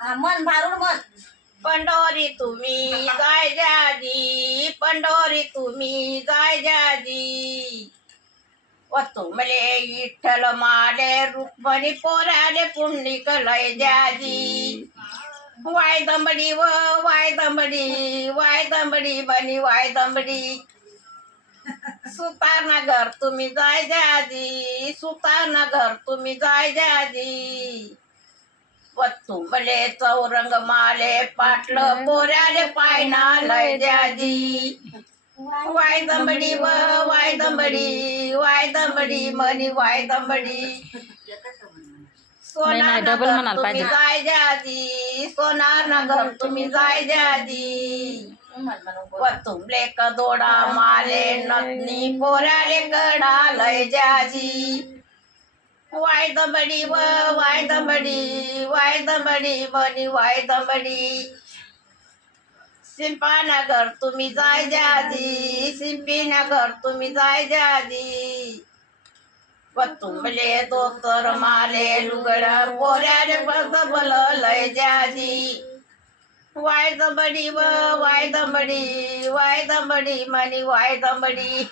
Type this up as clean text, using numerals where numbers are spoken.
मन भारून मन. पंढोरी तुम्ही जाय जाजी, पंढोरी तुम्ही जाय जाजी. व तुमले विठ्ठल माले रुक्मणी पोराले पुंडलिक लय जाजी. वाय दंबडी व वाय दंबडी, वाय दंबडी बनी वाय दंबडी. सुतारनगर तुम्ही जाय जाजी, सुतारनगर तुम्ही जाय जाजी. व तुमले चौरंग माले पाटलं पोऱ्याले पायना लय जाजी. वाय दंबडी व वाय दंबडी, वाय दंबडी मनी वाय दंबडी. सोनारनगर तुम्ही जाय जाजी, सोनारनगर तुम्ही जाय जाजी. व तुमले कदोडा माले नथनी पोऱ्याले कडा लय जाजी. वाय दंबडी व वाय दंबडी, वाय दंबडी बनी वाय दंबडी. शिंपानगर तुम्ही जाय जाजी, शिंपीनगर तुम्ही जाय जाजी. व तुमले दोतर माले लुगडा पोऱ्याले बल लय जाजी. वाय दंबडी व वाय दंबडी, वाय दंबडी मनी वाय दंबडी.